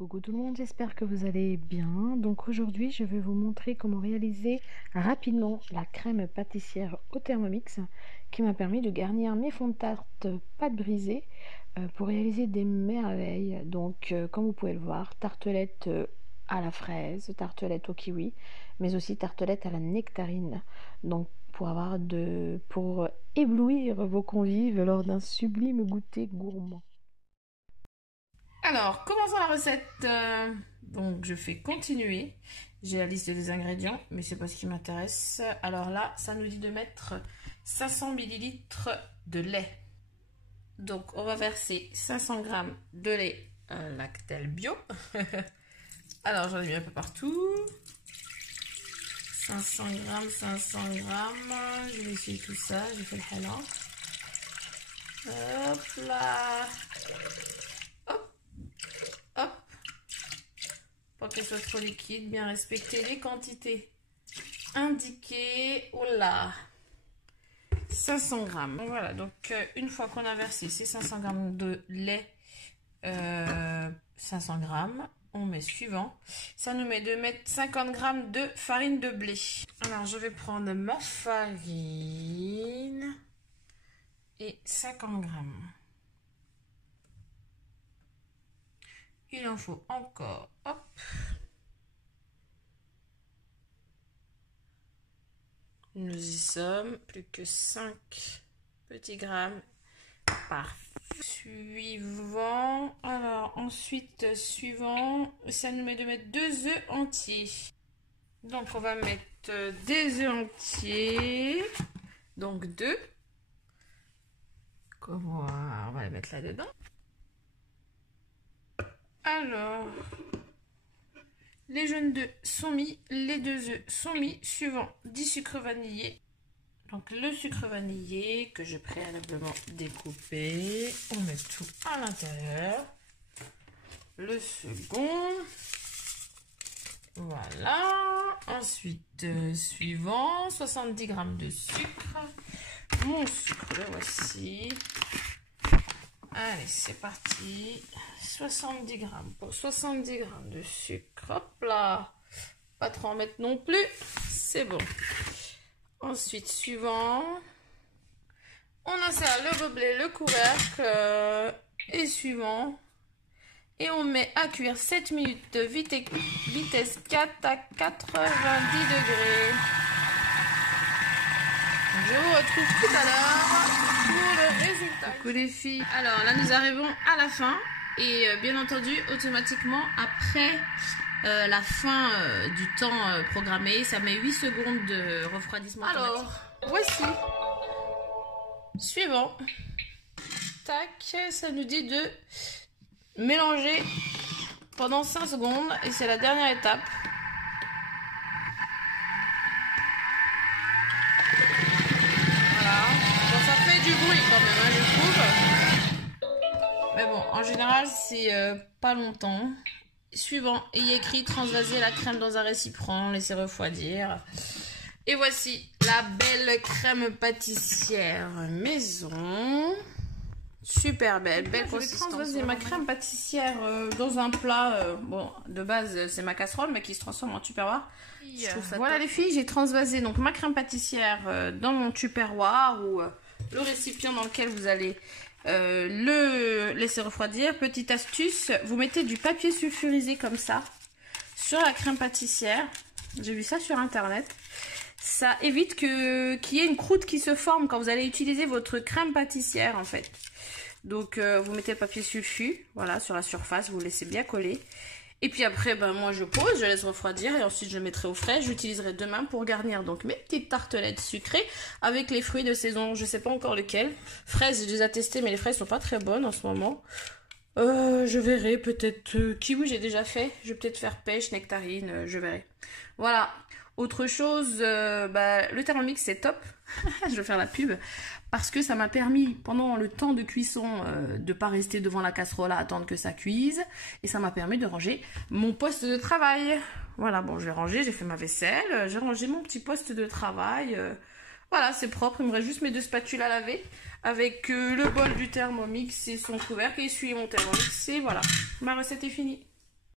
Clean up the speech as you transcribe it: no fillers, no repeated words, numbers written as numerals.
Coucou tout le monde, j'espère que vous allez bien. Donc aujourd'hui, je vais vous montrer comment réaliser rapidement la crème pâtissière au Thermomix qui m'a permis de garnir mes fonds de tarte pâte brisée pour réaliser des merveilles. Donc comme vous pouvez le voir, tartelette à la fraise, tartelette au kiwi, mais aussi tartelette à la nectarine. Donc pour éblouir vos convives lors d'un sublime goûter gourmand. Alors, commençons la recette. Donc, je fais continuer. J'ai la liste des ingrédients, mais c'est pas ce qui m'intéresse. Alors là, ça nous dit de mettre 500 ml de lait. Donc, on va verser 500 g de lait Lactel bio. Alors, j'en ai mis un peu partout. 500 g, 500 g. Je vais essayer tout ça. J'ai fait le halal. Hop là. Hop, pas qu'elle soit trop liquide, bien respecter les quantités indiquées. Oh là, 500 g. Voilà, donc une fois qu'on a versé ces 500 g de lait, 500 g, on met suivant. Ça nous met de mettre 50 g de farine de blé. Alors je vais prendre ma farine et 50 g. Il en faut encore, hop. Nous y sommes, plus que 5 petits grammes. Parfait. Suivant, alors ensuite, suivant, ça nous met de mettre 2 œufs entiers. Donc on va mettre des œufs entiers, donc 2. On va les mettre là-dedans. Alors, les jaunes d'œufs sont mis, les 2 œufs sont mis, suivant 10 sucres vanillés. Donc le sucre vanillé que j'ai préalablement découpé, on met tout à l'intérieur. Le second, voilà. Ensuite, suivant, 70 g de sucre. Mon sucre, le voici. Allez, c'est parti. 70 g pour 70 g de sucre. Hop là. Pas trop en mettre non plus. C'est bon. Ensuite, suivant. On insère le gobelet, le couvercle. Et suivant. Et on met à cuire 7 minutes de vitesse 4 à 90 degrés. Je vous retrouve tout à l'heure pour le résultat. Coucou les filles. Alors là nous arrivons à la fin et bien entendu automatiquement après la fin du temps programmé, ça met 8 secondes de refroidissement automatique. Alors voici. Suivant. Tac, ça nous dit de mélanger pendant 5 secondes et c'est la dernière étape. Ça fait du bruit quand même, hein, je trouve. Mais bon, en général, c'est pas longtemps. Suivant, il y a écrit transvaser la crème dans un récipient, laisser refroidir. Et voici la belle crème pâtissière maison. Super belle, belle consistance. Je vais transvaser ma crème pâtissière dans un plat. Bon, de base, c'est ma casserole, mais qui se transforme en tupperware. Voilà les filles, j'ai transvasé donc ma crème pâtissière dans mon tupperware ou le récipient dans lequel vous allez le laisser refroidir. Petite astuce, vous mettez du papier sulfurisé comme ça sur la crème pâtissière. J'ai vu ça sur internet. Ça évite qu'il y ait une croûte qui se forme quand vous allez utiliser votre crème pâtissière en fait. Donc vous mettez le papier sulfu, voilà, sur la surface, vous le laissez bien coller. Et puis après, ben moi je pose, je laisse refroidir et ensuite je le mettrai au frais. J'utiliserai demain pour garnir donc mes petites tartelettes sucrées avec les fruits de saison. Je sais pas encore lequel. Fraises, je les ai testées, mais les fraises sont pas très bonnes en ce moment. Je verrai peut-être kiwi, j'ai déjà fait. Je vais peut-être faire pêche, nectarine, je verrai. Voilà. Autre chose, le Thermomix c'est top. Je vais faire la pub. Parce que ça m'a permis, pendant le temps de cuisson, de ne pas rester devant la casserole à attendre que ça cuise. Et ça m'a permis de ranger mon poste de travail. Voilà, bon, j'ai rangé, j'ai fait ma vaisselle, j'ai rangé mon petit poste de travail. Voilà, c'est propre, il me reste juste mes 2 spatules à laver. Avec le bol du Thermomix et son couvercle. Et essuyer mon Thermomix. Et voilà, ma recette est finie.